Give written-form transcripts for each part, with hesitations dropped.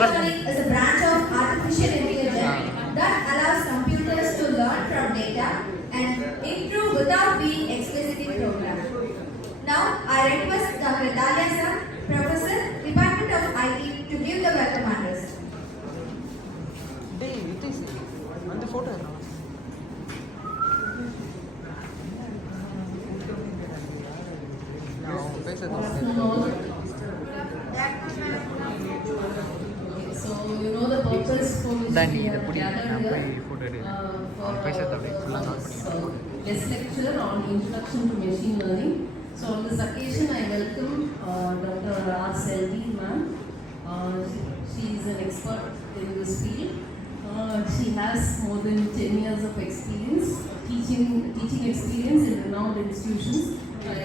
learning is a branch of artificial intelligence that allows computers to learn from data and improve without being explicitly programmed. Now, I request Dr. Dalia Sir, Professor, Department of IT, to give the welcome address. அந்த photo So you know the purpose for which we have gathered here for guest lecture on introduction to machine learning. So on this occasion I welcome Dr.R. Selvi ma'am. She is an expert in this field. She has more than 10 years of experience, teaching experience in renowned institutions. I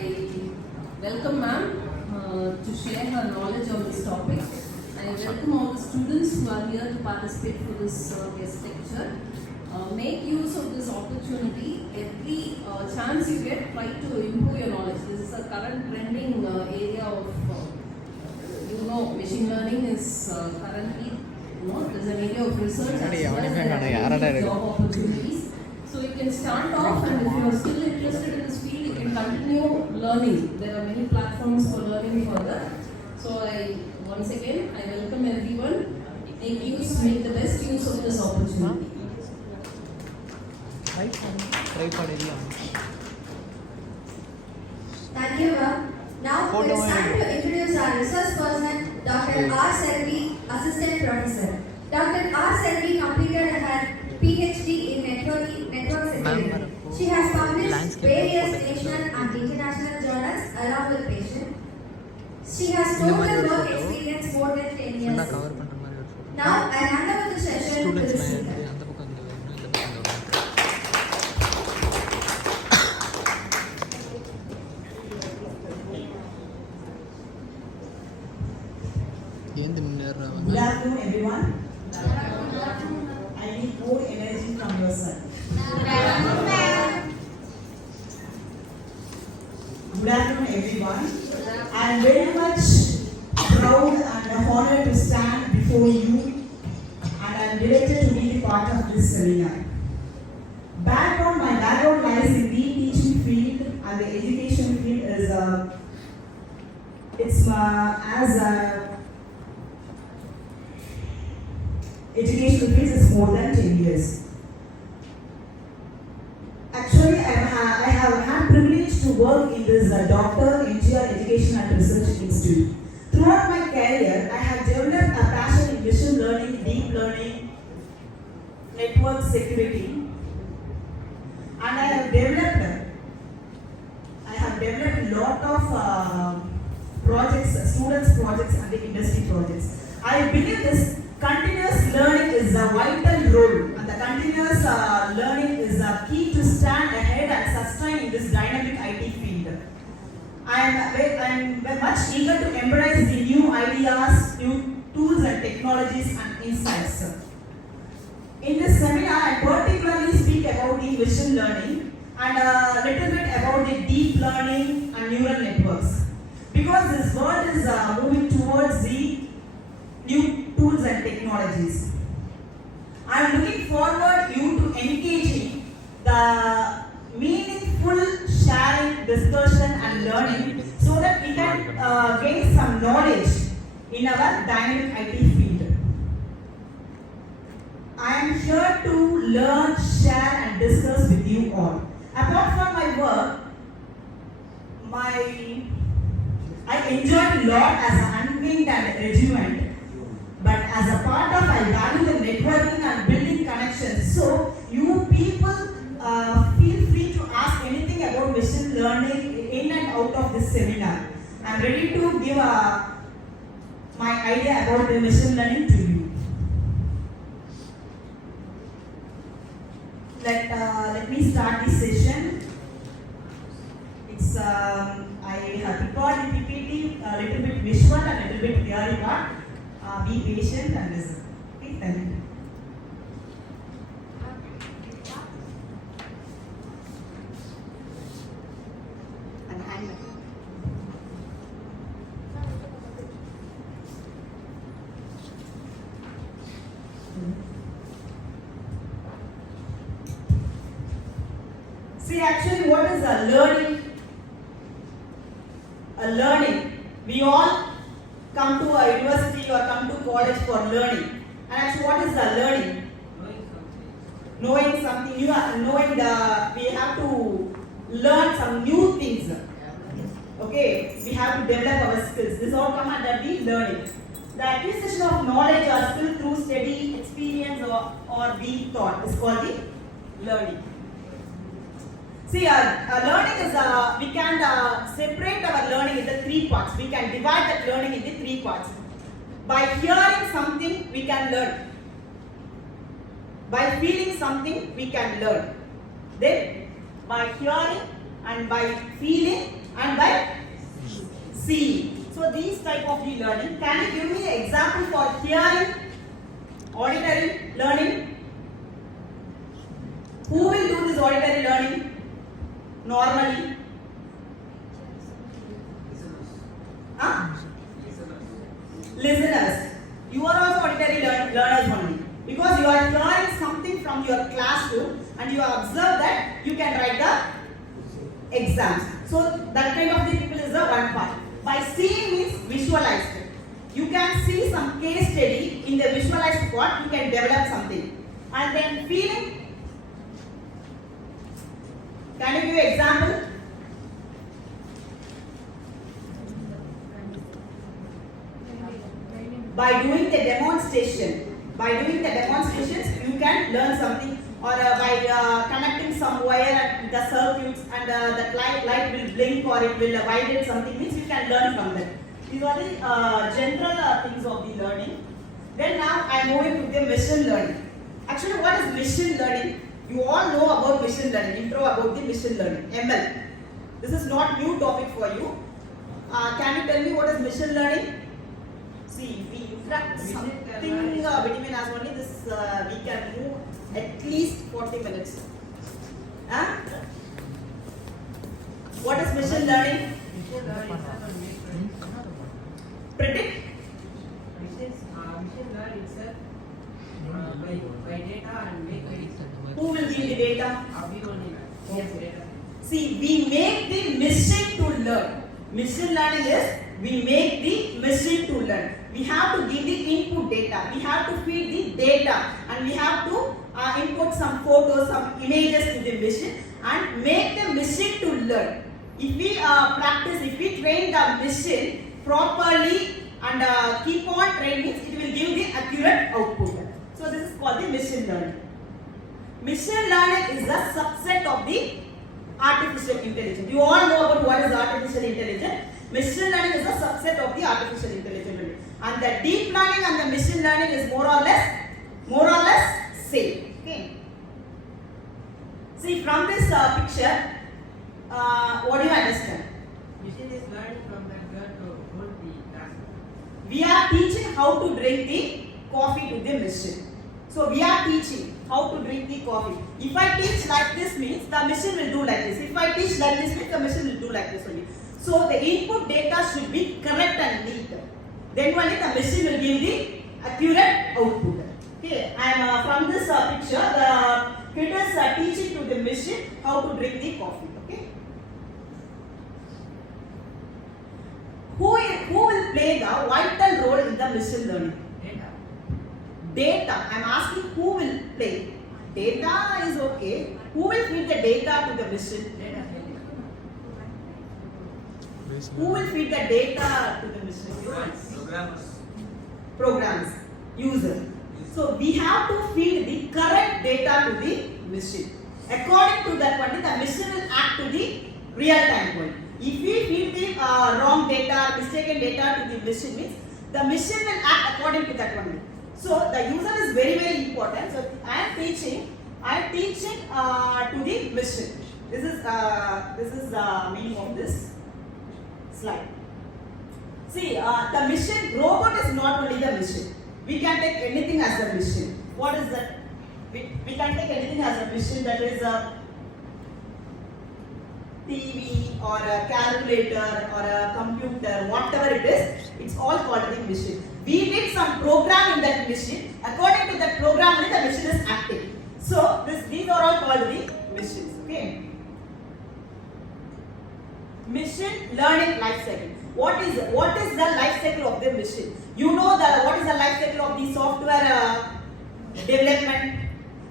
welcome ma'am to share her knowledge on this topic. I welcome all the students who are here to participate for this guest lecture. Make use of this opportunity. Every chance you get, try to improve your knowledge. This is a current trending area of, machine learning is currently, there's an area of research as well as job opportunities. So you can start off, and if you are still interested in this field, you can continue learning. There are many platforms for learning further. So once again, I welcome everyone. Make the best use of this opportunity. Thank you, ma'am. Now it is time to introduce our research person, Dr.R. Selvi, Assistant Professor. Dr.R. Selvi completed her PhD in network security. She has published various national and international journals along with patient. She has total work experience more than 10 years. Now I hand over the session to the speaker. Good afternoon, everyone. I need more energy from your side. Good afternoon, everyone. I am very much proud and honored to stand before you, and I am delighted to be part of this seminar. My background lies in the teaching field, and the education field is educational field is more than 10 years. Actually, I have had privilege to work in this Dr.M.G.R. Education and Research Institute. Throughout my career, I have developed a passion in machine learning, deep learning, network security, and I have developed a lot of projects, students projects and the industry projects. I believe this continuous learning is a vital role, and the continuous learning is a key to stand ahead and sustain in this dynamic IT field. I am much eager to embrace the new ideas, new tools and technologies and insights. In this seminar, I particularly speak about the machine learning and a little bit about the deep learning and neural networks, because this world is moving towards the new tools and technologies. I am looking forward you to engaging the meaningful sharing, discussion and learning so that we can gain some knowledge in our dynamic IT field. I am here to learn, share and discuss with you all. Apart from my work, I enjoyed a lot as an unwinged and regiment. But as a part of, I value the networking and building connections. So you people feel free to ask anything about machine learning in and out of this seminar. I am ready to give my idea about the machine learning to you. Let me start this session. I have prepared the PPT a little bit visual and a little bit theory part. Be patient and listen. Okay, thank you. And hand. See, actually, what is a learning? A learning. We all come to a university or come to college for learning. And actually, what is the learning? Knowing something new. We have to learn some new things. Okay, we have to develop our skills. This all come under the learning. The acquisition of knowledge or skill through study, experience, or being taught is called the learning. See, learning is we can separate our learning into 3 parts. We can divide that learning into 3 parts. By hearing something, we can learn. By feeling something, we can learn. Then, by hearing and by feeling and by seeing. So these type of the learning. Can you give me an example for hearing, auditory learning? Who will do this auditory learning normally? Listeners. You are also auditory learners only. Because you are hearing something from your classroom and you observe that, you can write the exams. So that kind of the people is the one part. By seeing means visualized. You can see some case study in the visualized part, you can develop something. And then feeling. Can you give an example? By doing the demonstration. By doing the demonstrations, you can learn something. Or by connecting some wire with the circuits and the light will blink or it will vibrate something, means you can learn from that. These are the general things of the learning. Then now I am moving to the machine learning. Actually, what is machine learning? You all know about machine learning, intro about the machine learning, ML. This is not new topic for you. Can you tell me what is machine learning? See, we interact something between us only. This we can move at least 40 minutes. What is machine learning? Predict? Machine learning itself by data and make it. Who will give the data? We only yes, data. See, we make the machine to learn. Machine learning is we make the machine to learn. We have to give the input data. We have to feed the data and we have to input some photos, some images to the machine and make the machine to learn. If we practice, if we train the machine properly and keep on training, it will give the accurate output. So this is called the machine learning. Machine learning is a subset of the artificial intelligence. You all know about what is artificial intelligence. Machine learning is a subset of the artificial intelligence. And the deep learning and the machine learning is more or less same. Okay. See, from this picture, what do you understand? Machine is learning from that girl to hold the task. We are teaching how to drink the coffee to the machine. So we are teaching how to drink the coffee. If I teach like this means the machine will do like this. If I teach like this means the machine will do like this only. So the input data should be correct and neat. Then only the machine will give the accurate output. Okay, and from this picture, the kids are teaching to the machine how to drink the coffee. Okay. Who will play the vital role in the machine learning? Data. I am asking who will play. Data is okay. Who will feed the data to the machine? Who will feed the data to the machine? Programmers. User. So we have to feed the correct data to the machine. According to that one, the machine will act to the real time point. If we feed the wrong data, mistaken data to the machine means the machine will act according to that one. So the user is very, very important. So I am teaching to the machine. This is the meaning of this slide. See, the machine robot is not only the machine. We can take anything as a machine. What is that? We can take anything as a machine, that is a TV or a calculator or a computer, whatever it is, it's all called a machine. We did some program in that machine. According to that program, the machine is active. So these are all called the machines. Okay. Mission learning life cycle. What is the life cycle of the mission? You know what is the life cycle of the software development.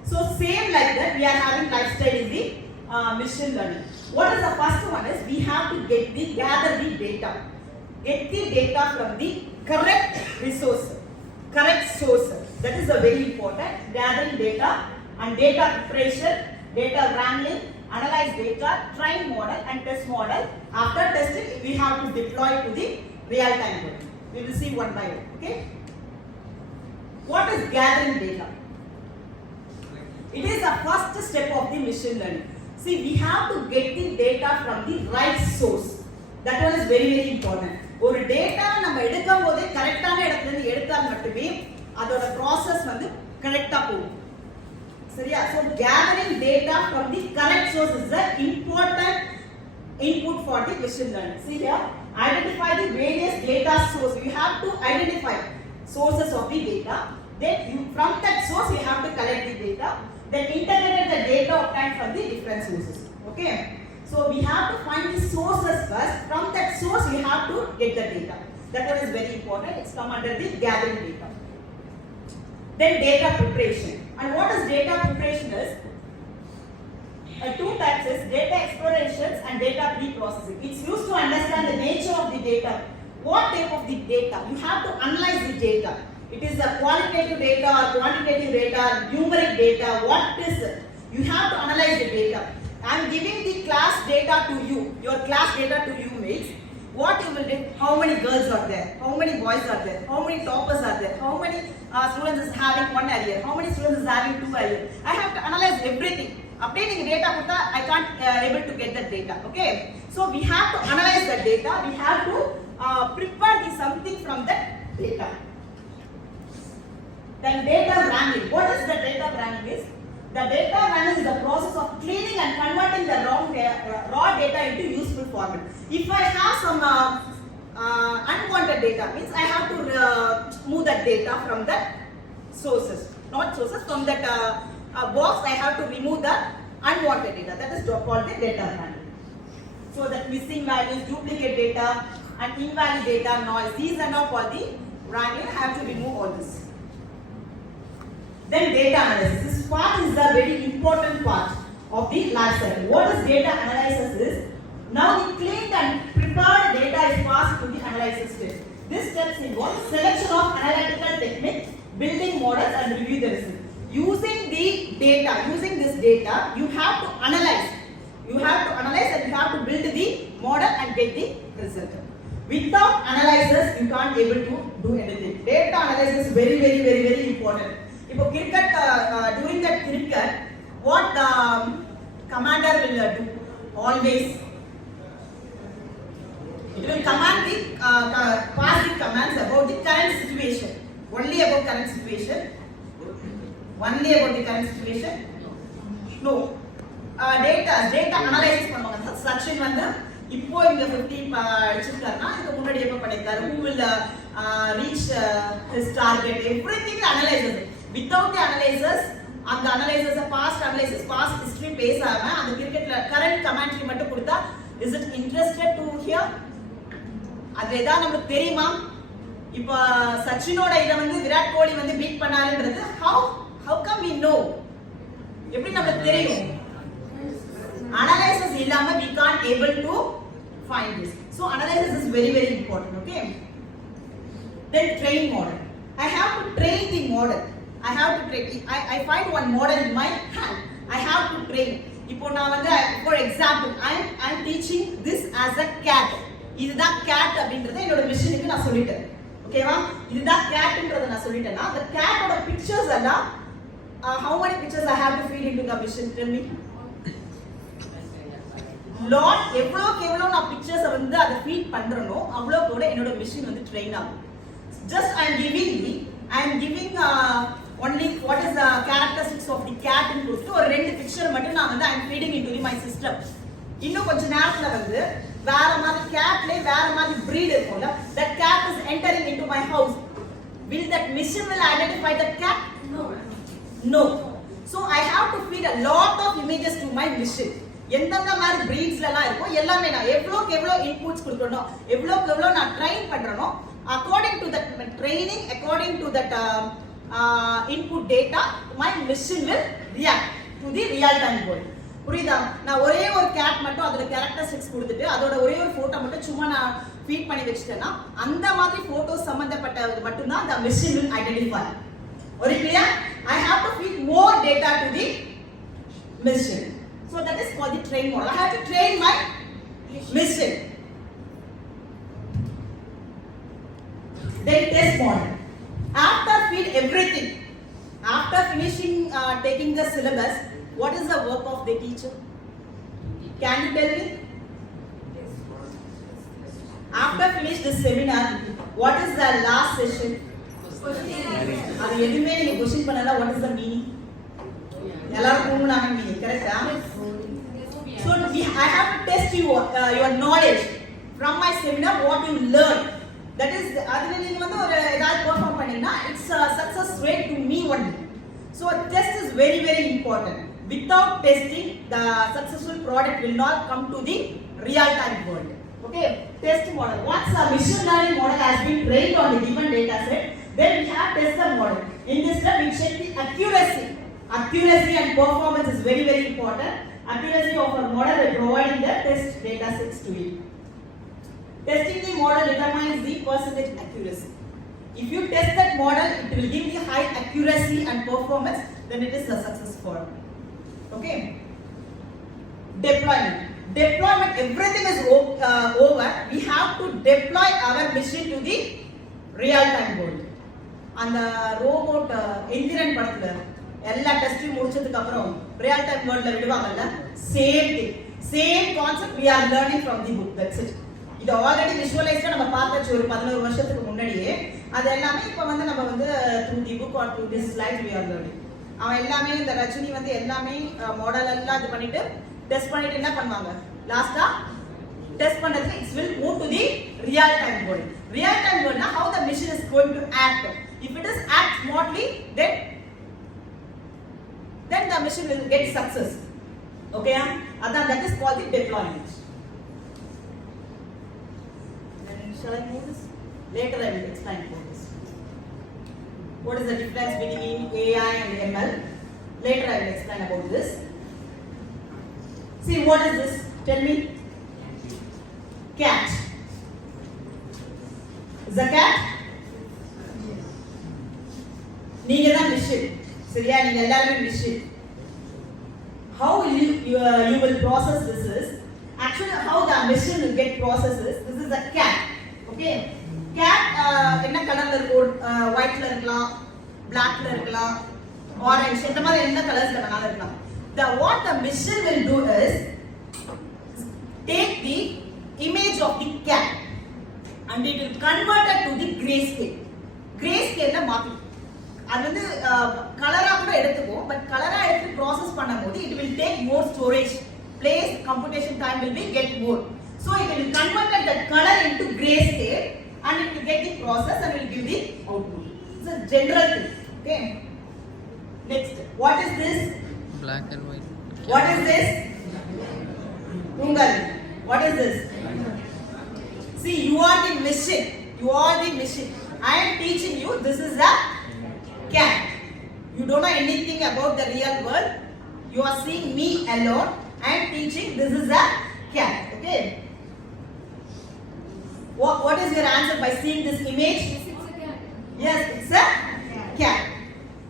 So same like that, we are having lifestyle in the mission learning. What is the first one is we have to gather the data. Get the data from the correct resource, correct source. That is the very important. Gathering data and data preparation, data wrangling, analyze data, train model and test model. After testing, we have to deploy to the real time world. We will see one by one. Okay. What is gathering data? It is the first step of the machine learning. See, we have to get the data from the right source. That one is very very important. ஒரு data நம்ம எடுக்கும்போதே கரெக்டான இடத்துல இருந்து எடுத்தால் மட்டுமே அதோட process வந்து கரெக்ட்டா போகும். சரியா? So gathering data from the correct source is the important input for the machine learning. See here, identify the various data source. You have to identify sources of the data. Then from that source you have to collect the data. Then integrate the data obtained from the different sources. Okay. So we have to find the sources first. From that source we have to get the data. That one is very important. It's come under the gathering data. Then data preparation. And what is data preparation is? Two types is data explorations and data pre-processing. It's used to understand the nature of the data. What type of the data? You have to analyze the data. It is a qualitative data or quantitative data, numeric data. What is it? You have to analyze the data. I am giving the class data to you. Your class data to you means what you will do. How many girls are there? How many boys are there? How many toppers are there? How many students is having one area? How many students is having two areas? I have to analyze everything. Updating data, I can't able to get that data. Okay. So we have to analyze the data. We have to prepare something from that data. Then data wrangling. What is the data wrangling is? The data wrangling is the process of cleaning and converting the raw data into useful format. If I have some unwanted data, means I have to move that data from the sources, not sources, from that box I have to remove the unwanted data. That is called the data wrangling. So that missing values, duplicate data and invalid data, noise, these are not called the wrangling. I have to remove all this. Then data analysis. This part is the very important part of the life cycle. What is data analysis is? Now the cleaned and prepared data is passed to the analysis stage. This steps involve selection of analytical techniques, building models and review the results. Using the data, using this data, you have to analyze. You have to analyze and you have to build the model and get the result. Without analysis, you can't able to do anything. Data analysis is very important. If cricket, during that cricket, what the commander will do? Always, it will command the pass the commands about the current situation. Only about current situation. Only about the current situation. No. Data analysis பண்ணுவாங்க. Section வந்து இப்போ இங்க 50 அடிச்சிருக்காருன்னா இதுக்கு முன்னாடி எப்ப பண்ணிருக்காரு, who will reach his target, everything analysis. Without the analysis, அந்த analysis past analysis, past history பேசாம அந்த கிரிக்கெட்ல current commentary மட்டும் கொடுத்தா, is it interested to hear? அது ஏதாவது நமக்கு தெரியுமா? இப்போ சச்சினோட இத வந்து விராட் கோலி வந்து beat பண்ணாருன்றது how come we know? எப்படி நமக்கு தெரியும்? Analysis இல்லாம we can't able to find this. So analysis is very important. Okay. Then train model. I have to train the model. I find one model in my hand. I have to train. இப்போ நான் வந்து for example I am teaching this as a cat. இதுதான் cat அப்படிங்கறத என்னோட மிஷனுக்கு நான் சொல்லிட்டேன். ஓகேவா? இதுதான் catன்றத நான் சொல்லிட்டேன்னா அந்த catோட pictures எல்லாம் how many pictures I have to feed into the mission? Tell me. Lot எவ்வளவு நான் pictures வந்து அத feed பண்றனோ அவ்வளவு கூட என்னோட machine வந்து train ஆகும். Just I am giving only what is the characteristics of the cat ன்னு கொடுத்து ஒரு ரெண்டு picture மட்டும் நான் வந்து I am feeding into my system. இன்னும் கொஞ்ச நேரத்துல வந்து வேற மாதிரி catலே வேற மாதிரி breed இருக்கும்ல, that cat is entering into my house. Will that machine will identify that cat? No. So I have to feed a lot of images to my machine. எந்தெந்த மாதிரி breedsல எல்லாம் இருக்கோ எல்லாமே நான் எவ்வளோக்கு எவ்வளோ இன்புட்ஸ் கொடுக்கணும், எவ்வளோக்கு எவ்வளோ நான் train பண்றேனோ according to that training, according to that input data, my machine will react to the real time world. புரியுதா? நான் ஒரே ஒரு கேட் மட்டும் அதோட கேரக்டரிஸ்டிக்ஸ் கொடுத்துட்டு அதோட ஒரே ஒரு போட்டோ மட்டும் சும்மா நான் ஃபீட் பண்ணி வச்சிட்டேன்னா அந்த மாதிரி போட்டோஸ் சம்பந்தப்பட்டது மட்டும் தான் the machine will identify. Very clear? I have to feed more data to the machine. So that is called the train model. I have to train my machine. Then test model. After feed everything, after finishing taking the syllabus, what is the work of the teacher? Can you tell me? After finish this seminar, what is the last session? அது எதுமே நீங்க question பண்ணல, what is the meaning? எல்லாரும் கூமுனாங்க meaning, கரெக்ட்டா? So I have to test your knowledge from my seminar, what you learn. That is, அதுல நீங்க வந்து ஒரு ஏதாவது பெர்ஃபார்ம் பண்ணீங்கன்னா it's a success rate to me only. So a test is very very important. Without testing, the successful product will not come to the real time world. Okay, test model. Once a machine learning model has been trained on the given data set, then we have test the model. In this step, we check the accuracy. Accuracy and performance is very very important. Accuracy of a model by providing the test data sets to it. Testing the model determines the percentage accuracy. If you test that model, it will give you high accuracy and performance, then it is a success formula. Okay. Deployment. Deployment, everything is over. We have to deploy our machine to the real time world. And the robot engineering படத்துல எல்லா டெஸ்டையும் முடிச்சதுக்கு அப்புறம் real time world ல விடுவாங்கல்ல, same thing, same concept we are learning from the book. That's it. இது already விஷுவலைஸ்டா நம்ம பார்த்தாச்சு ஒரு 11 வருஷத்துக்கு முன்னாடியே. அது எல்லாமே இப்போ வந்து நம்ம வந்து through the book or through this slide we are learning. அவன் எல்லாமே இந்த ரஜினி வந்து எல்லாமே மாடல் எல்லாம் இது பண்ணிட்டு டெஸ்ட் பண்ணிட்டு என்ன பண்ணுவாங்க, லாஸ்டா டெஸ்ட் பண்ணதுக்கு it will move to the real time world. Real time world na how the machine is going to act. If it is act smartly, then the machine will get success. Okay, that is called the deployment. Shall I move this? Later I will explain about this. What is the difference between AI and ML? Later I will explain about this. See, what is this? Tell me. Cat. Is a cat? நீங்க தான் machine. சரியா, நீங்க எல்லாரும் machine. How you will process this is actually how the machine will get processes. This is a cat. Okay, cat என்ன கலர்ல இருக்கும், ஒயிட்ல இருக்கலாம், blackல இருக்கலாம், orange, இந்த மாதிரி என்ன கலர்ஸ்ல வேணாலும் இருக்கலாம். What the machine will do is take the image of the cat and it will convert it to the grayscale. Grayscale ல மாத்தி அது வந்து கலரா கூட எடுத்துக்கும், பட் கலரா எடுத்து ப்ராசஸ் பண்ணும்போது it will take more storage place, computation time will be get more. So it will convert that color into grayscale and it will get the process and will give the output. It's a general thing. Okay. Next, what is this? Black and white. What is this? Ungal. What is this? See, you are the machine. You are the machine. I am teaching you. This is a cat. You don't know anything about the real world. You are seeing me alone. I am teaching. This is a cat. Okay. What is your answer by seeing this image? Yes, it's a cat. Yes, it's a cat.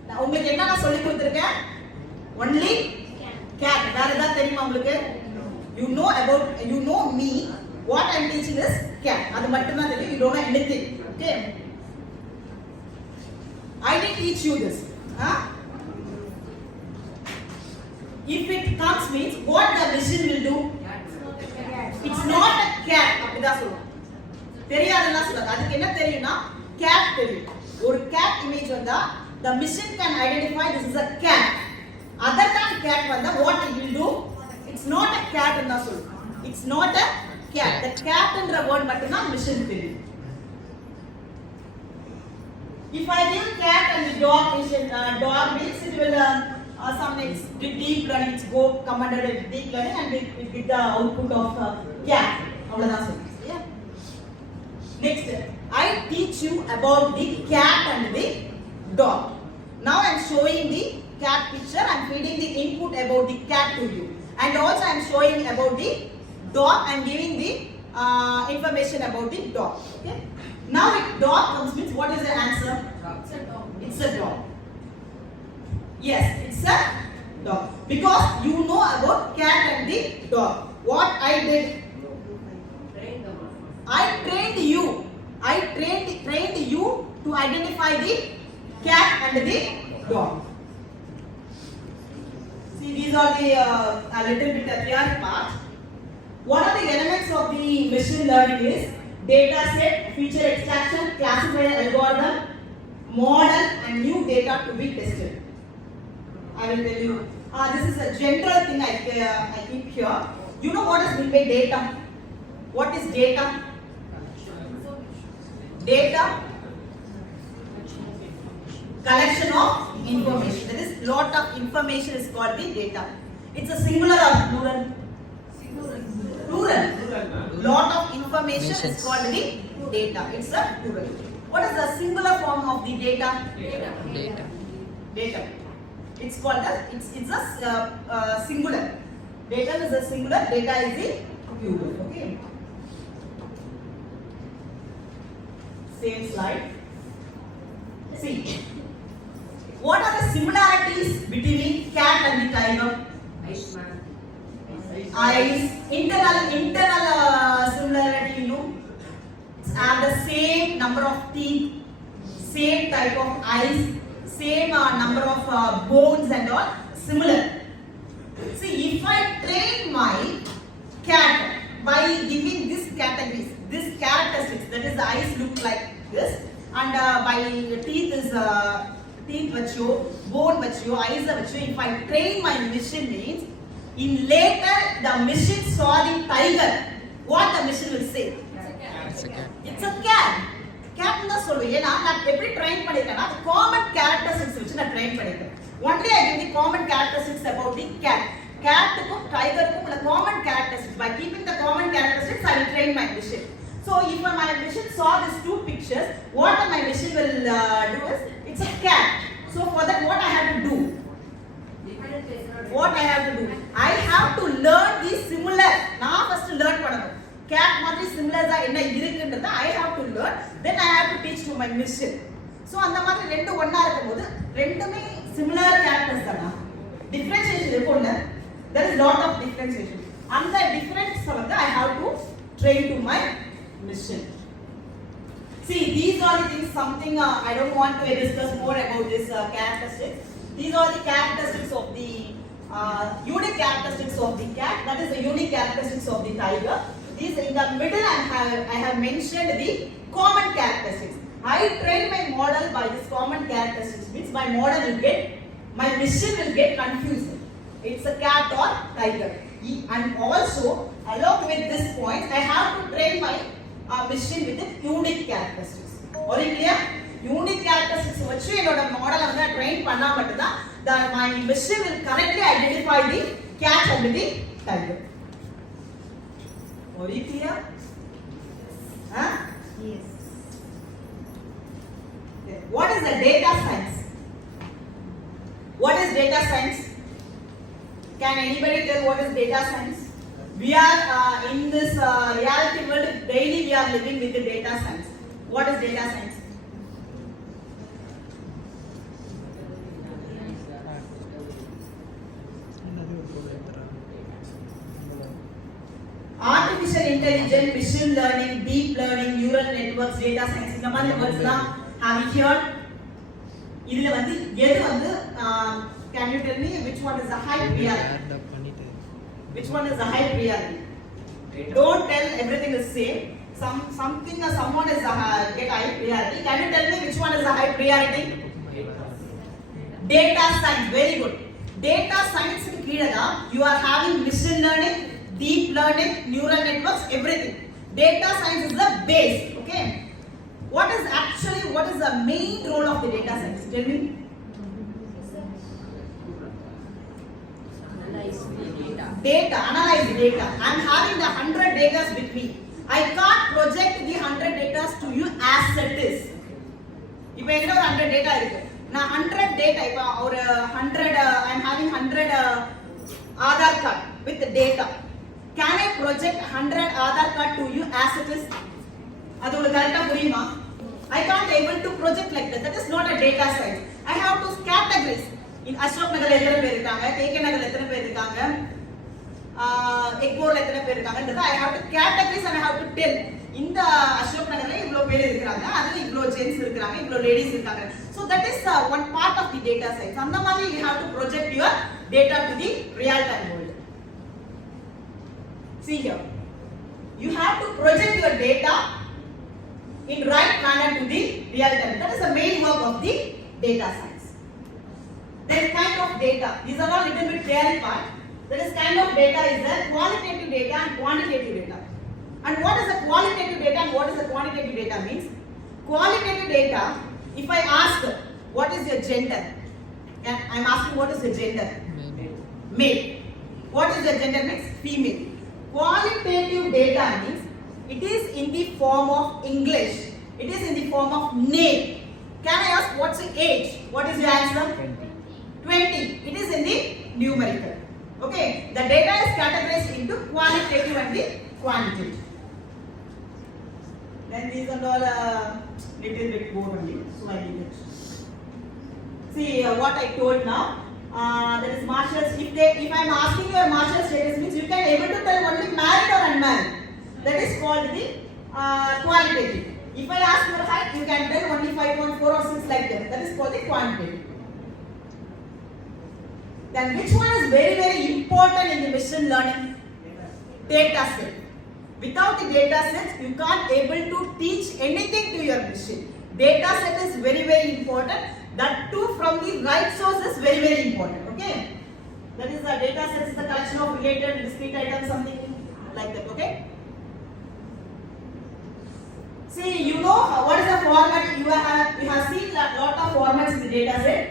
Now, உங்களுக்கு என்ன நான் சொல்லி கொடுத்திருக்கேன்? Only cat. வேற ஏதாவது தெரியுமா உங்களுக்கு? You know me. What I am teaching is cat. அது மட்டும் தான் தெரியும். You don't know anything. Okay. I didn't teach you this. If it comes means what the machine will do? It's not a cat. அப்படிதான் சொல்லுவோம். தெரியாதுன்னா சொல்லுங்க. அதுக்கு என்ன தெரியும்னா cat தெரியும். ஒரு cat image வந்தா the machine can identify this is a cat. Other than cat வந்தா what it will do? It's not a cat ன்னு தான் சொல்லுவோம். It's not a cat. The cat என்ற word மட்டும் தான் machine தெரியும். If I give cat and the dog means it will some next deep learning, it's come under the deep learning and we get the output of cat. Yeah. Next, I teach you about the cat and the dog. Now I am showing the cat picture, I am feeding the input about the cat to you. And also I am showing about the dog and giving the information about the dog. Okay. Now if dog comes means what is the answer? It's a dog. It's a dog. Yes, it's a dog. Because you know about cat and the dog. What I did? I trained you. I trained you to identify the cat and the dog. See, these are the a little bit appear part. What are the elements of the machine learning is data set, feature extraction, classifier algorithm, model and new data to be tested. I will tell you. This is a general thing I keep here. You know what is meant by data? What is data? Data, collection of information. That is, lot of information is called the data. It's a singular or plural? Plural. Lot of information is called the data. It's a plural. What is the singular form of the data? Data. It's called as it's a singular. Data is a singular. Data is the plural. Okay. Same slide. See, what are the similarities between cat and the tiger? Eyes. Internal similarity, you know. Have the same number of teeth, same type of eyes, same number of bones and all. Similar. See, if I train my cat by giving these categories, these characteristics, that is the eyes look like this, and by teeth is teeth vachu, bone vachu, eyes vachu. If I train my machine means, in later the machine saw the tiger, what the machine will say? It's a cat. It's a cat. Cat na sollu. Yena na every train padikkana common characteristics which na train padikken. Only I give the common characteristics about the cat. Cat ko tiger ko common characteristics. By keeping the common characteristics, I will train my machine. So if my machine saw these two pictures, what my machine will do is, it's a cat. So for that, what I have to do? What I have to do? I have to learn these similar. Now first learn panadum. Cat madri similar da enna irukundradha I have to learn. Then I have to teach to my machine. So அந்த மாதிரி ரெண்டு ஒண்ணா இருக்கும்போது ரெண்டுமே similar characters தானா? Differentiation இருக்கும்ல. There is lot of differentiation. And the difference வந்து I have to train to my machine. See, these are the things, something I don't want to discuss more about this characteristics. These are the characteristics of the unique characteristics of the cat. That is the unique characteristics of the tiger. These in the middle I have mentioned the common characteristics. I train my model by this common characteristics. Means my model will get, my machine will get confused. It's a cat or tiger. And also along with this point, I have to train my machine with its unique characteristics. Or in clear? Unique characteristics which in order model of the train panna mattada, that my machine will correctly identify the cat and the tiger. Or in clear? Huh? Yes. What is the data science? What is data science? Can anybody tell what is data science? We are in this reality world, daily we are living with the data science. What is data science? Artificial intelligence, machine learning, deep learning, neural networks, data science. இந்த மாதிரி words எல்லாம் have you heard? இதுல வந்து எது வந்து can you tell me which one is the high priority? Which one is the high priority? Don't tell everything is same. Something or someone is get high priority. Can you tell me which one is the high priority? Data science. Very good. Data science க்கு கீழ தான் you are having machine learning, deep learning, neural networks, everything. Data science is the base. Okay. What is the main role of the data science? Tell me. Analyze the data. Data, analyze data. I am having the 100 data with me. I can't project the 100 data to you as it is. இப்போ என்கிட்ட ஒரு 100 data இருக்கு. நான் 100 data இப்போ ஒரு 100 I am having 100 Aadhaar card with the data. Can I project 100 Aadhaar card to you as it is? அது உங்களுக்கு கரெக்ட்டா புரியுமா? I can't able to project like that. That is not a data science. I have to categorize. In Ashok நகர்ல எத்தனை பேர் இருக்காங்க, KK நகர்ல எத்தனை பேர் இருக்காங்க, எக்மோர்ல எத்தனை பேர் இருக்காங்கன்றத I have to categorize and I have to tell. இந்த அசோக் நகர்ல இவ்வளவு பேர் இருக்காங்க, அதுல இவ்வளவு ஜென்ஸ் இருக்காங்க, இவ்வளவு லேடிஸ் இருக்காங்க. So that is one part of the data science. அந்த மாதிரி you have to project your data to the real time world. See here. You have to project your data in right manner to the real time. That is the main work of the data science. Then kind of data. These are all little bit theory part. That is kind of data is the qualitative data and quantitative data. And what is the qualitative data and what is the quantitative data means? Qualitative data, if I ask what is your gender, and I am asking what is your gender? Male. What is your gender means? Female. Qualitative data means it is in the form of English. It is in the form of name. Can I ask what's your age? What is your answer? 20. It is in the numerical. Okay. The data is categorized into qualitative and the quantitative. Then these are all little bit more only. So I leave it. See what I told now. That is martial. If I am asking your martial status means you can able to tell only married or unmarried. That is called the qualitative. If I ask your height, you can tell only 5.4 or 6 like that. That is called the quantitative. Then which one is very important in the machine learning? Data set. Without the data sets, you can't able to teach anything to your machine. Data set is very important. That too from the right source is very important. Okay. That is the data set is the collection of related discrete items, something like that. Okay. See, you know what is the format? You have seen a lot of formats in the data set.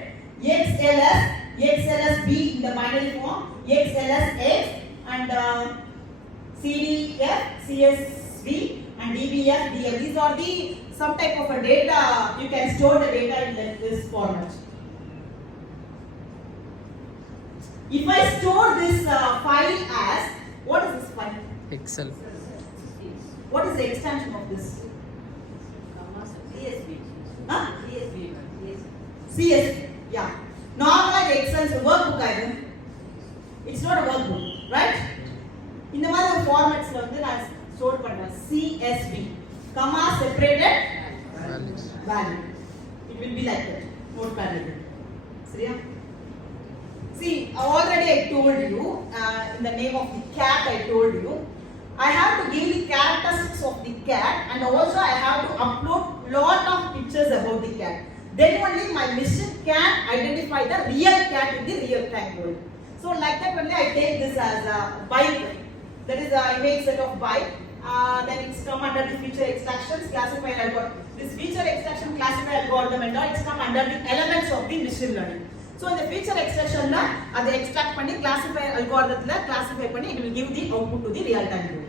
XLS, XLSB in the binary form, XLSX and CDF, CSV and DBF, DF. These are the some type of a data. You can store the data in this format. If I store this file as, what is this file? Excel. What is the extension of this? CSV. Huh? CSV. CSV. Yeah. Normally the Excel is a workbook item. It's not a workbook, right? In the other formats வந்து நான் store பண்றேன் CSV, comma separated value. It will be like that. Notepad like that. சரியா? See, already I told you in the name of the cat I told you I have to give the characteristics of the cat and also I have to upload lot of pictures about the cat. Then only my machine can identify the real cat in the real time world. So like that only I take this as a bike. That is the image set of bike. Then it's come under the feature extractions classifier algorithm. This feature extraction classifier algorithm and all it's come under the elements of the machine learning. So in the feature extraction la adu extract panni classifier algorithm la classify panni it will give the output to the real time world.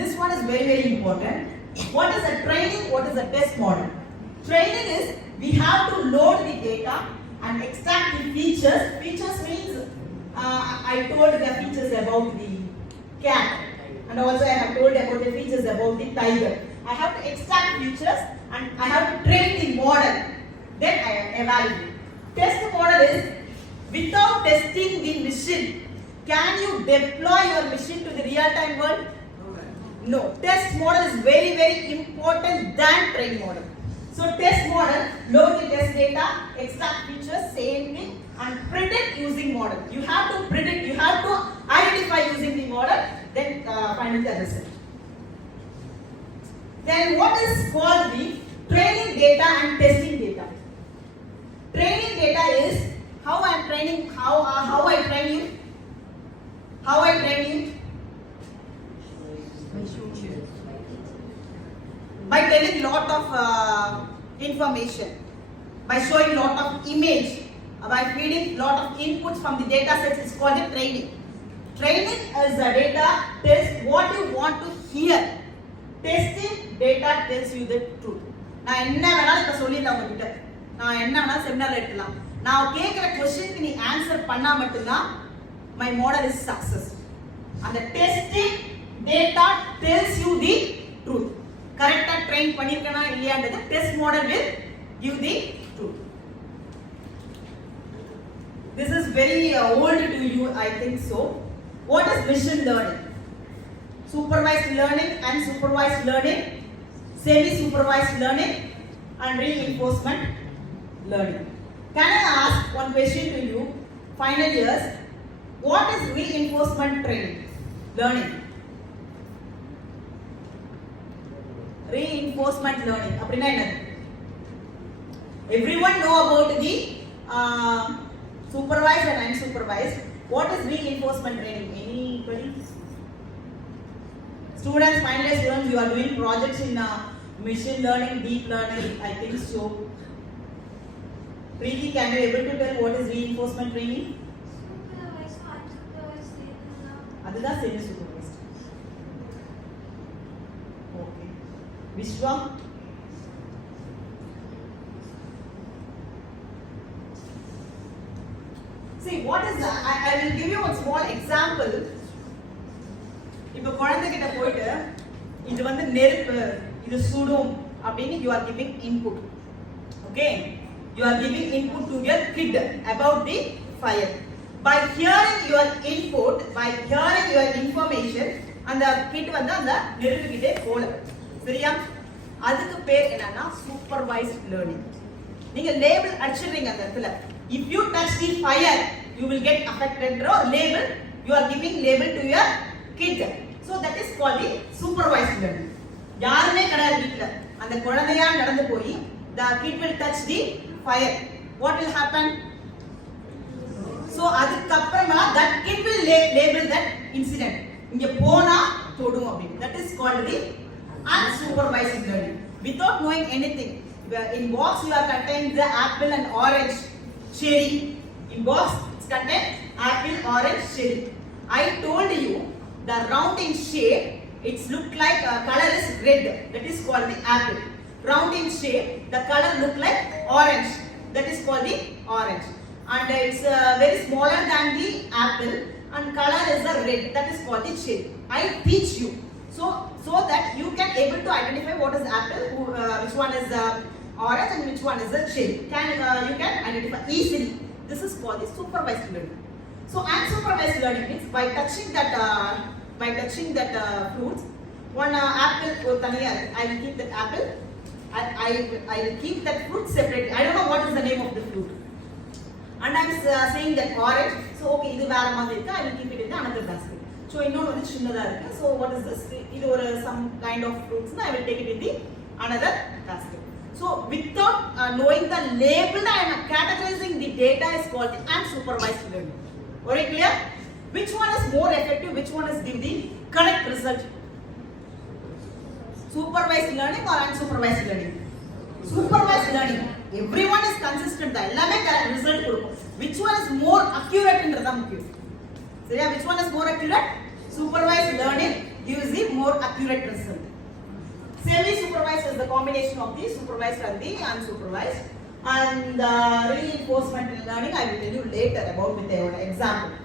This one is very important. What is a training? What is a test model? Training is we have to load the data and extract the features. Features means I told the features about the cat and also I have told about the features about the tiger. I have to extract features and I have to train the model. Then I evaluate. Test model is without testing the machine. Can you deploy your machine to the real time world? No. Test model is very important than train model. So test model, load the test data, extract features, same thing and predict using model. You have to predict, you have to identify using the model, then finally the result. Then what is called the training data and testing data? Training data is how I am training, how I train you, how I train you. By telling lot of information, by showing lot of image, by feeding lot of inputs from the data sets, it's called the training. Training is the data tells what you want to hear. Testing data tells you the truth. நான் என்ன வேணாலும் இப்ப சொல்லிடலாம் உங்ககிட்ட, நான் என்ன வேணாலும் செமினார்ல எடுக்கலாம், நான் கேட்கிற क्वेश्चनக்கு நீ ஆன்சர் பண்ணா மட்டும்தான் my model is success. And the testing data tells you the truth. கரெக்ட்டா ட்ரெயின் பண்ணிருக்கனா இல்லையான்றது test model will give the truth. This is very old to you, I think so. What is machine learning? Supervised learning, unsupervised learning, semi-supervised learning, and reinforcement learning. Can I ask one question to you, final years? What is reinforcement training? Learning. Reinforcement learning. அப்படினா என்னது? Everyone know about the supervised and unsupervised. What is reinforcement training? Anybody? Students, final year students, you are doing projects in machine learning, deep learning, I think so. Preeti, can you able to tell what is reinforcement training? Adada semi-supervised. Okay. Vishwa? See, what is that? I will give you a small example. இப்போ குழந்தைகிட்ட போயிட்டு இது வந்து நெருப்பு, இது சுடும் அப்படின்னு you are giving input. Okay? You are giving input to your kid about the fire. By hearing your input, by hearing your information, அந்த kid வந்து அந்த நெருப்பு கிட்டே போல. சரியா? அதுக்கு பேர் என்னன்னா supervised learning. நீங்க லேபிள் அடிச்சிடுறீங்க அந்த இடத்துல. If you touch the fire, you will get affected or label. You are giving label to your kid. So that is called the supervised learning. யாருமே கிடையாது வீட்ல, அந்த குழந்தையா நடந்து போய் the kid will touch the fire. What will happen? So அதுக்கு அப்புறமா that kid will label that incident. இங்க போனா தொடும் அப்படி. That is called the unsupervised learning. Without knowing anything. In box you are contained the apple and orange, cherry. In box it's contained apple, orange, cherry. I told you the round in shape, it's look like color is red. That is called the apple. Round in shape, the color look like orange. That is called the orange. And it's very smaller than the apple and color is a red. That is called the cherry. I teach you so that you can able to identify what is apple, which one is orange and which one is a cherry. You can identify easily. This is called the supervised learning. So unsupervised learning means by touching that fruits, one apple taniya, I will keep that apple. I will keep that fruit separately. I don't know what is the name of the fruit. And I am saying that orange. So okay, idu vera maadhiri irukku. I will keep it in another basket. So இன்னொரு வந்து சின்னதா இருக்கு. So what is this? இது ஒரு some kind of fruits. I will take it in the another basket. So without knowing the label, I am categorizing the data is called the unsupervised learning. Very clear? Which one is more effective? Which one is give the correct result? Supervised learning or unsupervised learning? Supervised learning. Everyone is consistent. எல்லாமே correct result கொடுக்கும். Which one is more accurate என்றதா முக்கியம். சரியா? Which one is more accurate? Supervised learning gives the more accurate result. Semi-supervised is the combination of the supervised and the unsupervised. And reinforcement learning I will tell you later about with an example.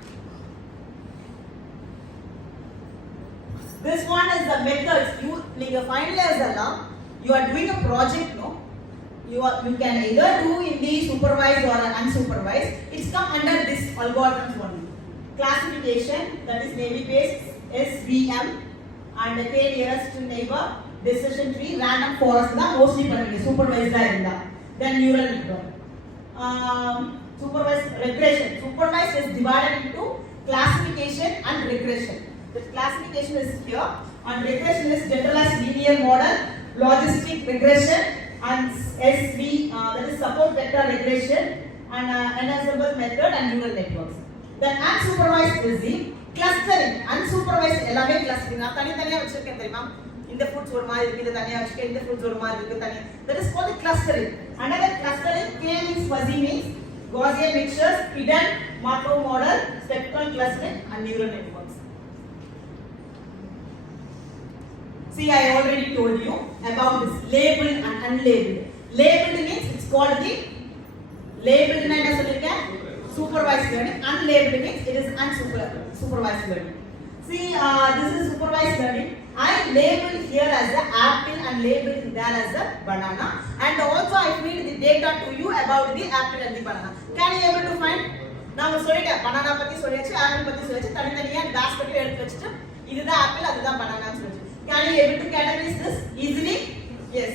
This one is the methods. You finalize along. You are doing a project, no? You can either do in the supervised or unsupervised. It's come under this algorithms only. Classification, that is navy based, SVM, and the nearest neighbor, decision tree, random forest, mostly supervised. Then neural network. Supervised regression. Supervised is divided into classification and regression. The classification is here, and regression is generalized linear model, logistic regression, and SV, that is support vector regression, and ensemble method and neural networks. Then unsupervised is the clustering. Unsupervised எல்லாமே clustering. நான் தனியா வச்சிருக்கேன் தெரியுமா? இந்த fruits ஒரு மாதிரி இருக்கு, இத தனியா வச்சிருக்கேன், இந்த fruits ஒரு மாதிரி இருக்கு தனியா. That is called the clustering. Another clustering, K means fuzzy means Gaussian mixtures, hidden Markov model, spectral clustering, and neural networks. See, I already told you about this labeled and unlabeled. Labeled means it's called the labeled supervised learning. Unlabeled means it is unsupervised learning. See, this is supervised learning. I labeled here as the apple and labeled there as the banana. And also I feed the data to you about the apple and the banana. Can you able to find? Now banana patti solliyachu, apple patti solliyachu, thanitaniya basket la eduthu vechitu idu the apple adu the banana nu solliyachu. Can you able to categorize this easily? Yes.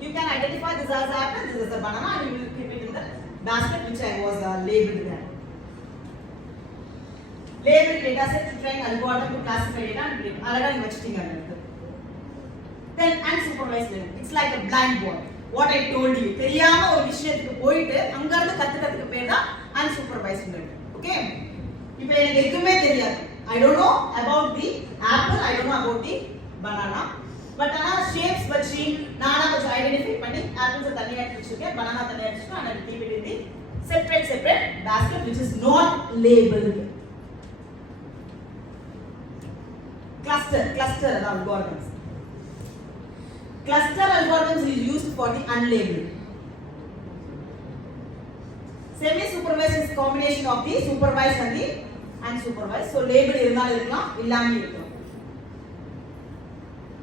You can identify this as apple, this is a banana, and you will keep it in the basket which I was labeled there. Labeled data set to train algorithm to classify data and predict. Alaga vechittinga. Then unsupervised learning. It's like a blind board. What I told you. Theriyama oru vishayathu poitu angardu kattukadukku பேர் தான் unsupervised learning. Okay? இப்போ எனக்கு எதுமே தெரியாது. I don't know about the apple, I don't know about the banana. But shapes வச்சி நானா கொஞ்சம் identify பண்ணி apples தனியா எடுத்து வச்சிருக்கேன், banana தனியா எடுத்துட்டு and keep it in the separate basket which is not labeled. Cluster algorithms. Cluster algorithms is used for the unlabeled. Semi-supervised is combination of the supervised and the unsupervised. So labeled irundal irukkalam, illami irukkalam.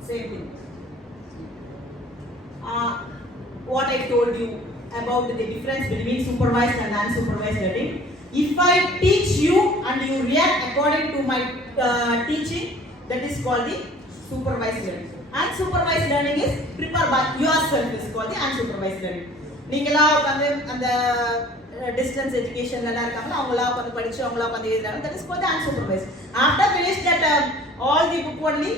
Same thing. What I told you about the difference between supervised and unsupervised learning. If I teach you and you react according to my teaching, that is called the supervised learning. Unsupervised learning is prepared by yourself is called the unsupervised learning. நீங்களா வந்து அந்த distance education ல இருக்காங்க, அவங்களா வந்து படிச்சு அவங்களா வந்து எழுதுறாங்க, that is called the unsupervised. After finish that all the book only,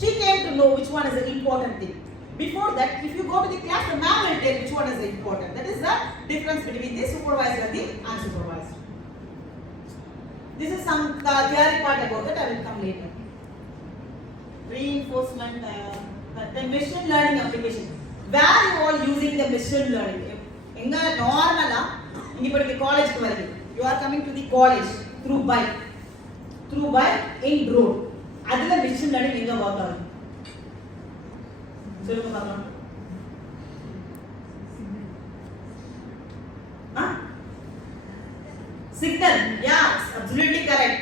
she came to know which one is the important thing. Before that, if you go to the class, the ma'am will tell which one is the important. That is the difference between the supervised and the unsupervised. This is some theory part about that. I will come later. Reinforcement, the machine learning application. Where you all using the machine learning? Enga normala inga padikka college ku varunga. You are coming to the college through bike in road. Adula machine learning enga work agum? Solunga paakalam. Signal, yeah, absolutely correct.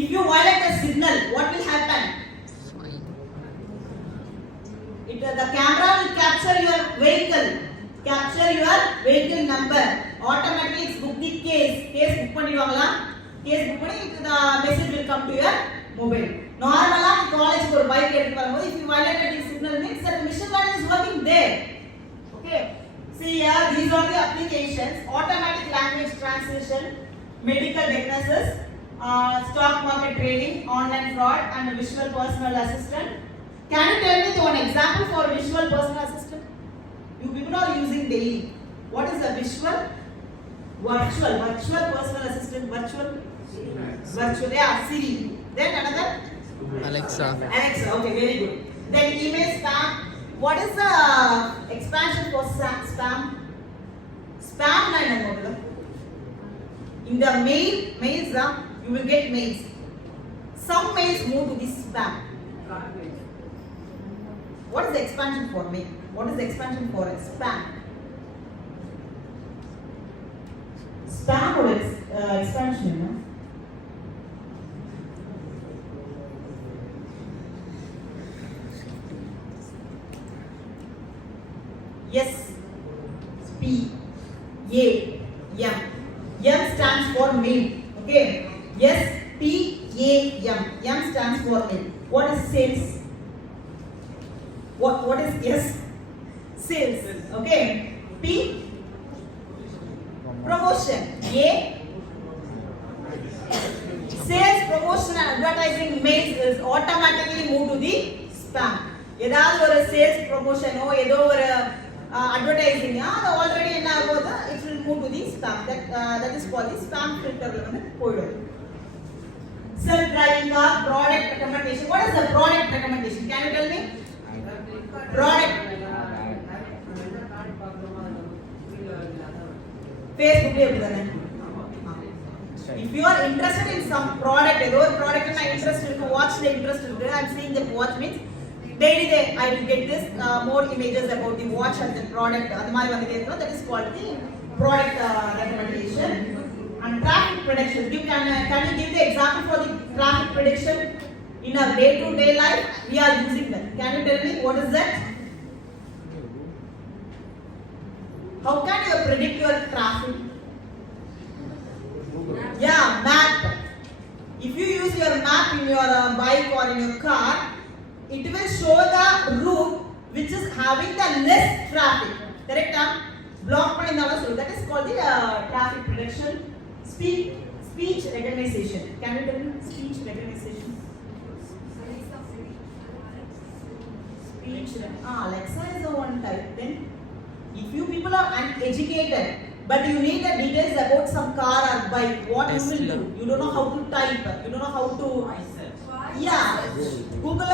If you violate a signal, what will happen? The camera will capture your vehicle number. Automatically it's book the case book பண்ணிடுவாங்களா? Case book பண்ணி the message will come to your mobile. Normally college ஒரு bike எடுத்து வரும்போது if you violate the signal means that the machine learning is working there. Okay. See here, these are the applications: automatic language translation, medical diagnosis, stock market trading, online fraud, and a visual personal assistant. Can you tell me the one example for a visual personal assistant? You people are using daily. What is a visual? Virtual personal assistant. Virtual. Yeah, Siri. Then another. Alexa. Okay, very good. Then email spam. What is the expansion for spam? Spam na enna? In the mails, you will get mails. Some mails move to the spam. What is the expansion for mail? What is the expansion for a spam? Spam or expansion, no? Yes. P-A-M. M stands for mail. Okay. Yes. P-A-M. M stands for mail. What is sales? What is yes? Sales. Okay. P. Promotion. A. Sales, promotion and advertising mails is automatically moved to the spam. ஏதாவது ஒரு sales ப்ரொமோஷனோ ஏதோ ஒரு advertising அது already என்ன ஆகுது, it will move to the spam. That is called the spam filter ல வந்து போய்டும். Self driving car product recommendation. What is the product recommendation? Can you tell me? Product. Facebook if you are interested in some product, ஏதோ ஒரு product நான் interest இருக்கு, watchல interest இருக்கு, I am seeing that watch means daily I will get this more images about the watch and the product. அது மாதிரி வந்துட்டே இருக்கும். That is called the product recommendation. And traffic prediction. Can you give the example for the traffic prediction in our day-to-day life? We are using that. Can you tell me what is that? How can you predict your traffic? Yeah, map. If you use your map in your bike or in your car, it will show the route which is having the less traffic. Correct? Block pannindaala, that is called the traffic prediction. Speech recognition. Can you tell me speech recognition? Speech. Alexa is the one type. Then, if you people are uneducated, but you need the details about some car or bike, what you will do? You don't know how to type. You don't know how to. Yeah. Google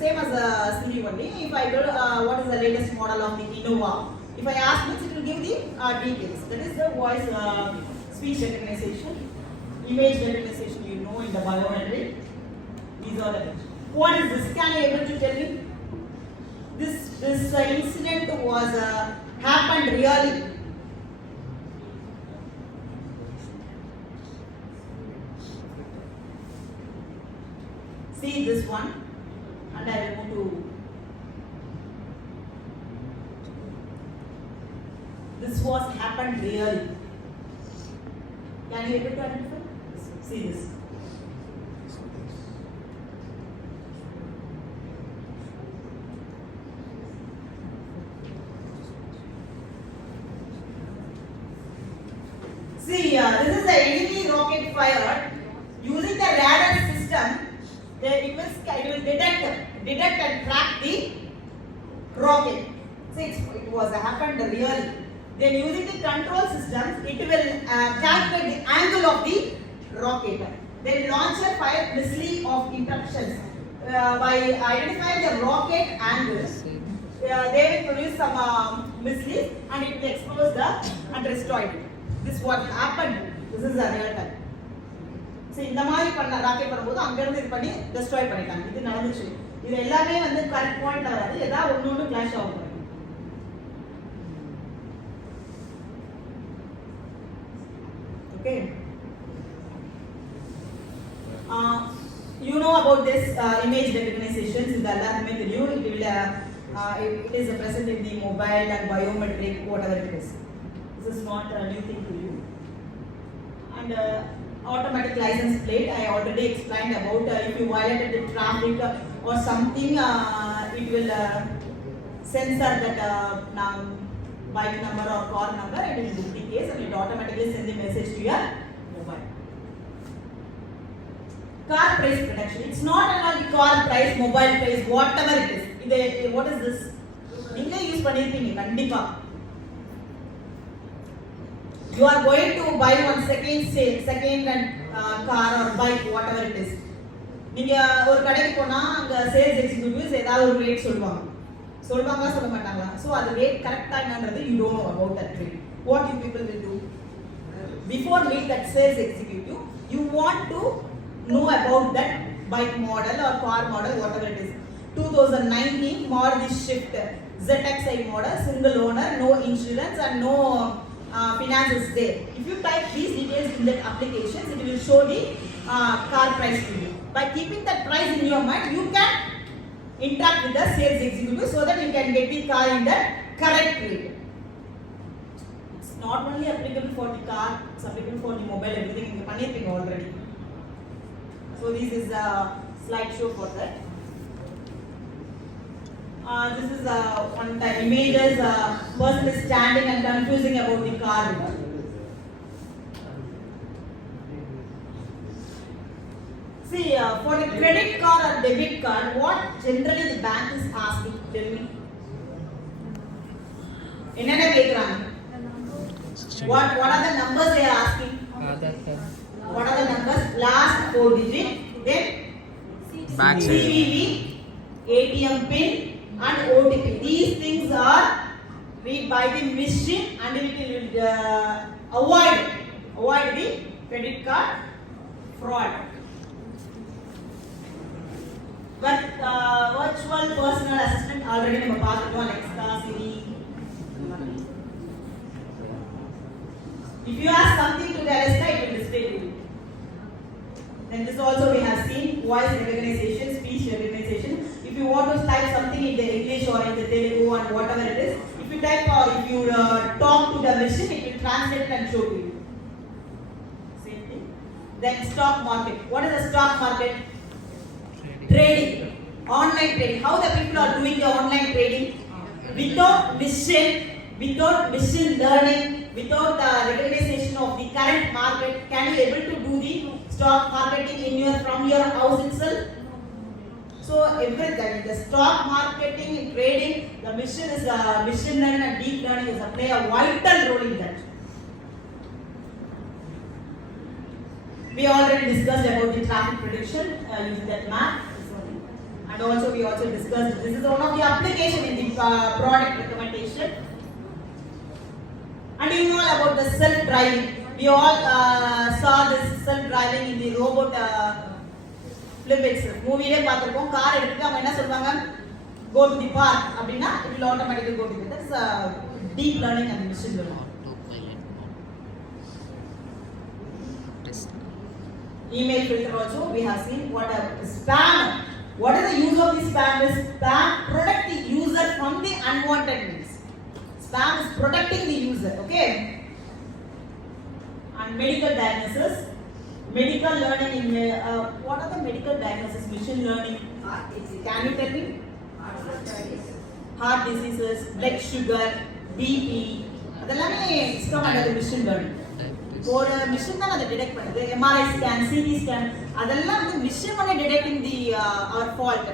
same as Selvi only. If I go, what is the latest model of the Innova? If I ask this, it will give the details. That is the voice speech recognition, image recognition. You know in the biometry. These are the. What is this? Can you able to tell me? This incident was happened really. See this one, and I will move to. This was happened really. Can you able to identify? See this. See, this is the enemy rocket fired using the radar system. It will detect and track the rocket. See, it was happened really. Then using the control systems, it will calculate the angle of the rocket. Then launcher fire missile of interruptions by identifying the rocket angles. They will produce some missiles and it will expose the and destroy it. This what happened. This is a real time. See, இந்த மாதிரி பண்ண rocket வரும்போது அங்க இருந்து இது பண்ணி destroy பண்ணிட்டாங்க. இது நடந்துச்சு. இது எல்லாமே வந்து கரெக்ட் பாயிண்ட்ல வராது. ஏதாவது ஒண்ணு கிளாஷ் ஆகும். Okay. You know about this image recognition. In the alarm method, it is present in the mobile and biometric, whatever it is. This is not a new thing to you. And automatic license plate, I already explained about if you violated the traffic or something, it will censor that bike number or car number and it will duplicate and it automatically send the message to your mobile. Car price protection. It's not only car price, mobile price, whatever it is. What is this? நீங்க use பண்ணிருப்பீங்க கண்டிப்பா. You are going to buy one second hand car or bike, whatever it is. நீங்க ஒரு கடைக்கு போனா அங்க sales executives ஏதாவது ஒரு ரேட் சொல்லுவாங்க சொல்ல மாட்டாங்களா? So அது ரேட் கரெக்ட்டா என்னன்றது you don't know about that rate. What you people will do? Before meet that sales executive, you want to know about that bike model or car model, whatever it is. 2019 Maruti Swift ZXi model, single owner, no insurance and no finance is there. If you type these details in that application, it will show the car price to you. By keeping that price in your mind, you can interact with the sales executive so that you can get the car in the correct rate. It's not only applicable for the car, it's applicable for the mobile, everything you can already. So this is a slideshow for that. This is one time images. Person is standing and confusing about the car. See, for the credit card or debit card, what generally the bank is asking? Tell me. Enna kekranga? What are the numbers they are asking? What are the numbers? Last 4 digit, then CVV, ATM pin and OTP. These things are read by the machine, and it will avoid the credit card fraud. But virtual personal assistant already நம்ம பார்த்துட்டோம். Alexa, Siri. If you ask something to the Alexa, it will display to you. Then this also we have seen voice recognition, speech recognition. If you want to type something in the English or in the Telugu and whatever it is, if you type or if you talk to the machine, it will translate and show to you. Same thing. Then stock market. What is the stock market? Trading. Online trading. How the people are doing the online trading? Without machine learning, without the recognition of the current market, can you able to do the stock marketing from your house itself? So everything, the stock marketing, trading, the machine learning and deep learning is play a vital role in that. We already discussed about the traffic prediction using that map, and also we also discussed this is one of the application in the product recommendation. And you know about the self-driving. We all saw this self-driving in the robot film movie le paathirukom. Car eduttu avanga enna solvaanga, go to the park அப்படினா it will automatically go to the, that's deep learning and machine learning. Email filter also we have seen. What a spam, what is the use of the spam? Is spam protect the user from the unwanted links. Spam is protecting the user, okay? And medical diagnosis, medical learning in what are the medical diagnosis? Machine learning. Can you tell me? Heart diseases, blood sugar, BP. அதெல்லாம் come under the machine learning. ஒரு machine தான் அதை detect பண்ணுது. MRI scan, CT scan அதெல்லாம் வந்து machine பண்ணி detecting the our fault.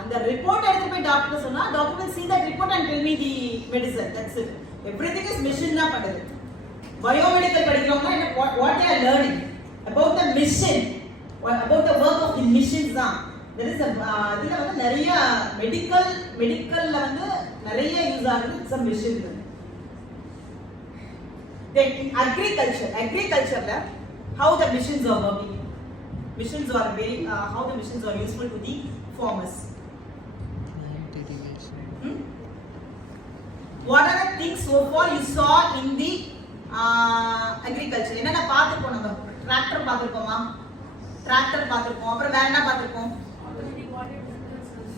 அந்த report எடுத்து போய் டாக்டர் சொன்னா doctor will see that report and tell me the medicine. That's it. Everything is machine தான் பண்ணுது. பயோமெடிக்கல் படிக்கிறவங்க what they are learning about the machine, about the work of the machines தான். There is இதுல வந்து நிறைய மெடிக்கல்ல வந்து நிறைய use ஆகுது some machine. Then in agriculture how the machines are working. Machines are very how the machines are useful to the farmers. What are the things so far you saw in the agriculture? என்னென்ன பார்த்திருக்கோம்? நம்ம tractor பார்த்திருக்கோமா? Tractor பார்த்திருக்கோம். அப்புறம் வேற என்ன பார்த்திருக்கோம்?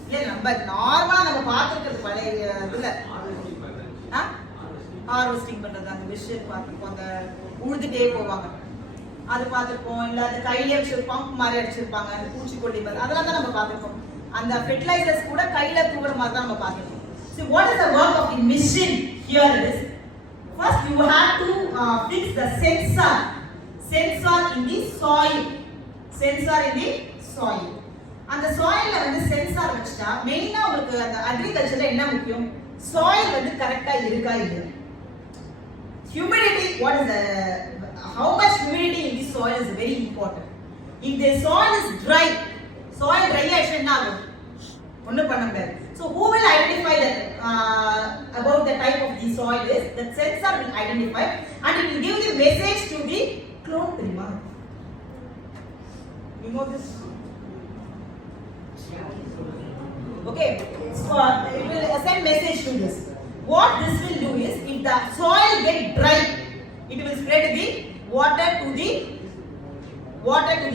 இல்ல நம்ம நார்மலா நம்ம பார்த்திருக்கிறது பழைய இதுல ஹார்வெஸ்டிங் பண்றது அந்த மிஷின் பார்த்திருக்கோம். அந்த உழுதுட்டே போவாங்க அது பார்த்திருக்கோம். இல்ல அந்த கையிலே வச்சு பம்ப் மாதிரி அடிச்சிருப்பாங்க அந்த பூச்சிக்கொல்லி அதெல்லாம் தான் நம்ம பார்த்திருக்கோம். அந்த ஃபெர்டிலைசர்ஸ் கூட கையில தூவுற மாதிரி தான் நம்ம பார்த்திருக்கோம். So what is the work of the machine? Here it is. First you have to fix the sensor in the soil. Sensor in the soil. அந்த soilல வந்து சென்சார் வச்சா மெயினா உங்களுக்கு அந்த அக்ரிகல்ச்சர்ல என்ன முக்கியம்? soil வந்து கரெக்ட்டா இருக்கா இல்லையா? Humidity, what is the how much humidity in the soil is very important. If the soil is dry ஆயிடுச்சு என்ன ஆகும்? ஒண்ணும் பண்ண முடியாது. So who will identify that about the type of the soil is? The sensor will identify and it will give the message to the clone தெரியுமா? You know this? Okay, so it will send message to this. What this will do is, if the soil get dry, it will spread the water to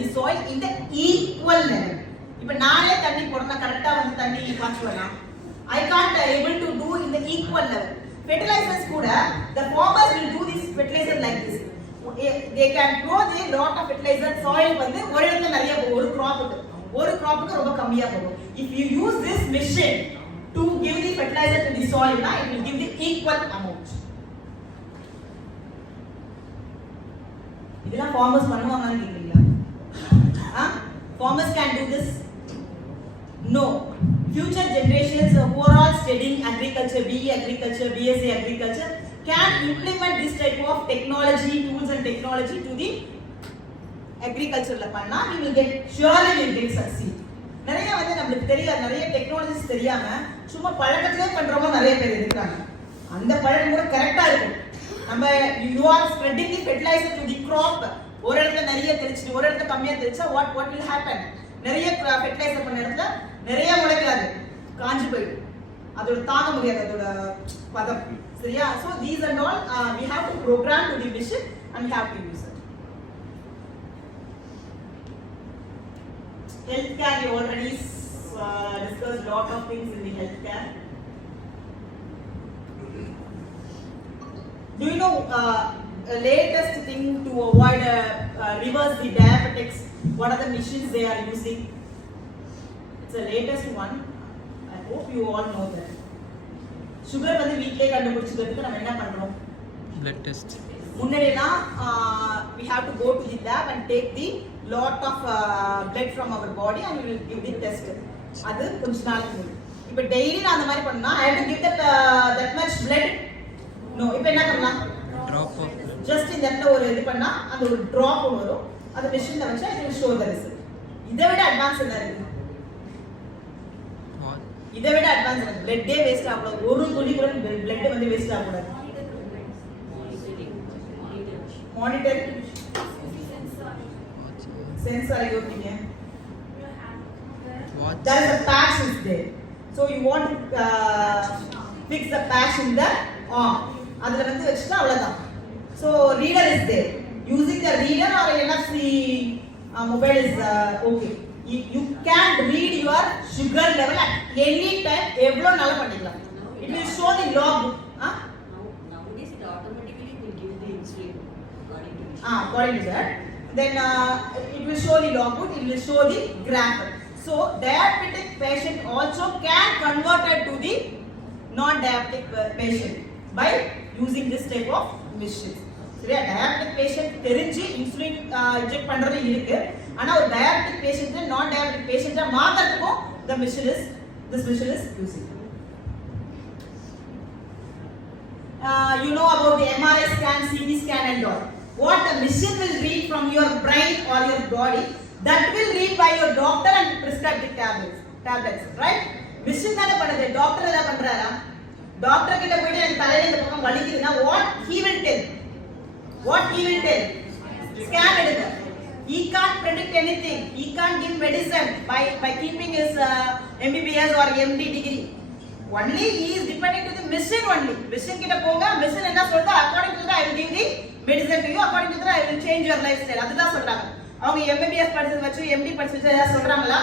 the soil in the equal level. இப்ப நானே தண்ணி போடுறேன்னா கரெக்ட்டா வந்து தண்ணி பாய்ச்சுவேனா? I can't able to do in the equal level. Fertilizers கூட the farmers will do this fertilizer like this. They can grow the lot of fertilizer soil வந்து ஒரு இடத்துல நிறைய ஒரு crop ரொம்ப கம்மியா போகும். If you use this machine to give the fertilizer to the soil, it will give the equal amount. இதெல்லாம் farmers பண்ணுவாங்கன்னு கேக்குறீங்களா? Farmers can do this? No. Future generations who are all studying agriculture, BE agriculture, BSc agriculture can implement this type of technology, tools and technology to the agriculture la panna we will get surely we will succeed. நிறைய வந்து நமக்கு தெரியாது, நிறைய technologies தெரியாம சும்மா பழக்கத்திலே பண்றவங்க நிறைய பேர் இருக்காங்க. அந்த பழம் கூட கரெக்டா இருக்கும். நம்ம you are spreading the fertilizer to the crop. ஒரு இடத்துல நிறைய தெளிச்சிட்டு ஒரு இடத்துல கம்மியா தெளிச்சா what will happen? நிறைய fertilizer பண்ண இடத்துல நிறைய முளைக்காது, காஞ்சு போயிடும். அதோட தாங்க முடியாது அதோட பதம். சரியா? So these and all we have to program to the mission and we have to use it. Healthcare, we already discussed lot of things in the healthcare. Do you know latest thing to avoid reverse the diabetics? What are the machines they are using? It's the latest one. I hope you all know that. Sugar வந்து வீட்லயே கண்டுபிடிச்சிக்கிறதுக்கு நம்ம என்ன பண்றோம்? Blood test. முன்னாடிலாம் we have to go to the lab and take the lot of blood from our body and we will give the test. அது கொஞ்ச நாளைக்கு முன்னாடி. இப்போ டெய்லி நான் அந்த மாதிரி பண்ணா I have to give that much blood. No, இப்போ என்ன பண்ணலாம்? Drop of blood. Just இந்த இடத்துல ஒரு இது பண்ணா அந்த ஒரு drop வரும். அது மெஷின்ல வச்சா it will show the result. இதை விட அட்வான்ஸ் என்ன இருக்கு? இதை விட அட்வான்ஸ் இருக்கு. பிளட்டே வேஸ்ட் ஆகக்கூடாது. ஒரு துளி கூட பிளட் வந்து வேஸ்ட் ஆகக்கூடாது. மானிட்டரிங் சென்சார் ஐயோ நீங்க there is a patch is there, so you want to fix the patch in the arm. அதுல வந்து வெச்சிட்டா அவ்வளவுதான். So reader is there, using the reader or NFC mobile is okay. You can read your sugar level at any time. எவ்வளவு நாள் பண்ணிக்கலாம். It will show the log. Nowadays it automatically will give the insulin according to that. Then it will show the logbook, it will show the graph. So diabetic patient also can convert it to the non-diabetic patient by using this type of machine. சரியா? diabetic patient தெரிஞ்சு insulin inject பண்றது இருக்கு. ஆனா ஒரு diabetic patient non-diabetic patient மாத்தறதுக்கும் this machine is using. You know about the MRI scan, CT scan and all. What the machine will read from your brain or your body, that will read by your doctor and prescribe the tablets, right? Machine தான பண்ணுது, doctor என்ன பண்றாரா? Doctor கிட்ட போயிட்டு எனக்கு தலையில இந்த பக்கம் வலிக்குதுன்னா what he will tell? Scan எடுங்க. He can't predict anything. He can't give medicine by keeping his MBBS or MD degree. Only he is depending to the machine only. Machine கிட்ட போங்க, machine என்ன சொல்றா according to that I will give the medicine to you, according to that I will change your lifestyle. அதுதான் சொல்றாங்க. அவங்க MBBS படிச்சது வச்சு MD படிச்சது ஏதாவது சொல்றாங்களா?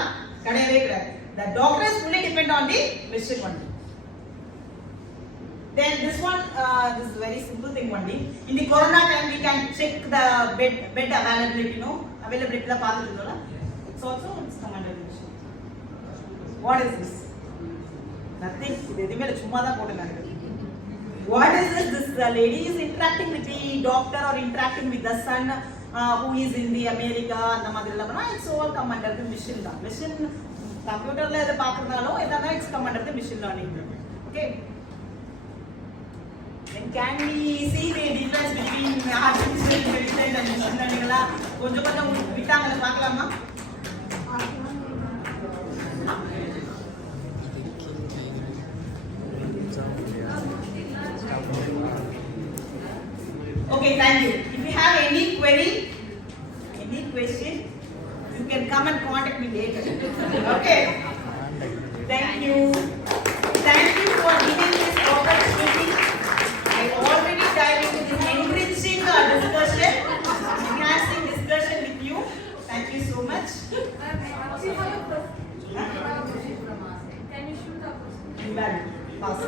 கிடையவே கிடையாது. The doctor is fully depend on the machine only. Then this one, this is very simple thing only. In the corona time we can check the bed availability, no? Availability la paathukola. It's also commanded machine. What is this? Nothing. இது எதுமே சும்மா தான் போட்டுனாங்க. What is this? This lady is interacting with the doctor or interacting with the son who is in the America அந்த மாதிரிலாம் பண்ணா it's all come under the machine தான். Machine கம்ப்யூட்டர்ல இத பாக்குறதாலும் இதனா it's come under the machine learning. Okay. Then can we see the difference between artificial intelligence and machine learning? கொஞ்சம் விட்டாங்க பார்க்கலாமா? Okay, thank you. If you have any query, any question, you can come and contact me later. Okay. Thank you. Thank you for giving this opportunity. I already dived into this enriching discussion, enhancing discussion with you. Thank you so much. We have a question from us. Can you shoot a question? Pass.